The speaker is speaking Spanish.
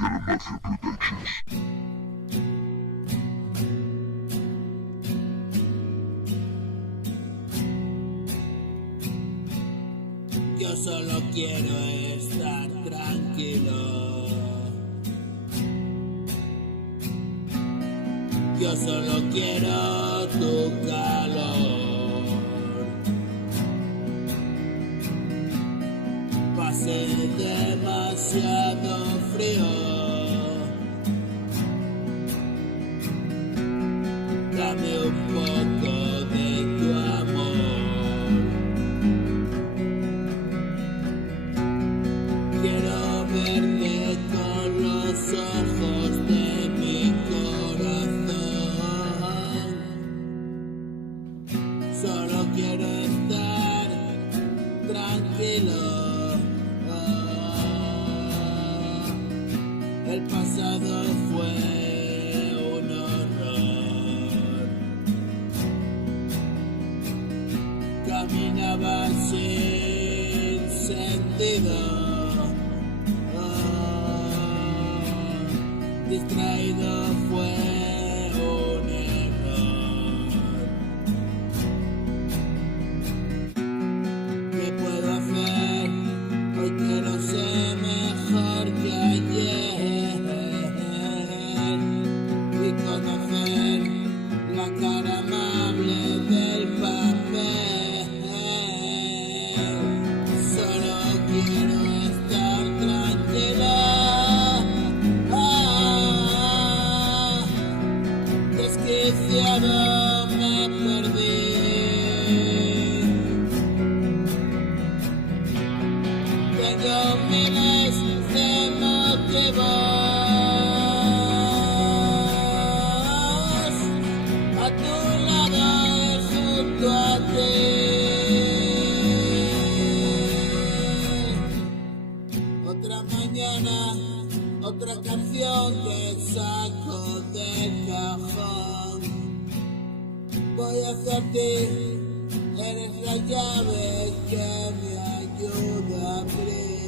Mafia Productions. Yo solo quiero estar tranquilo. Yo solo quiero tu calor. Pasé demasiado frío. Dame un poco de tu amor. Quiero verte con los ojos de mi corazón. Solo quiero estar tranquilo. El pasado fue un horror. Caminaba sin sentido. Distraído fue un error. ¿Qué puedo hacer? Hoy quiero ser mejor que ayer y conocer la cara amable del papel. Solo quiero estar tranquilo. Desquiciado me perdí. Tengo miles de motivos. A tu lado y junto a ti. Otra mañana, otra canción que saco del cajón. Voy hacia ti, eres la llave que me ayuda a abrir.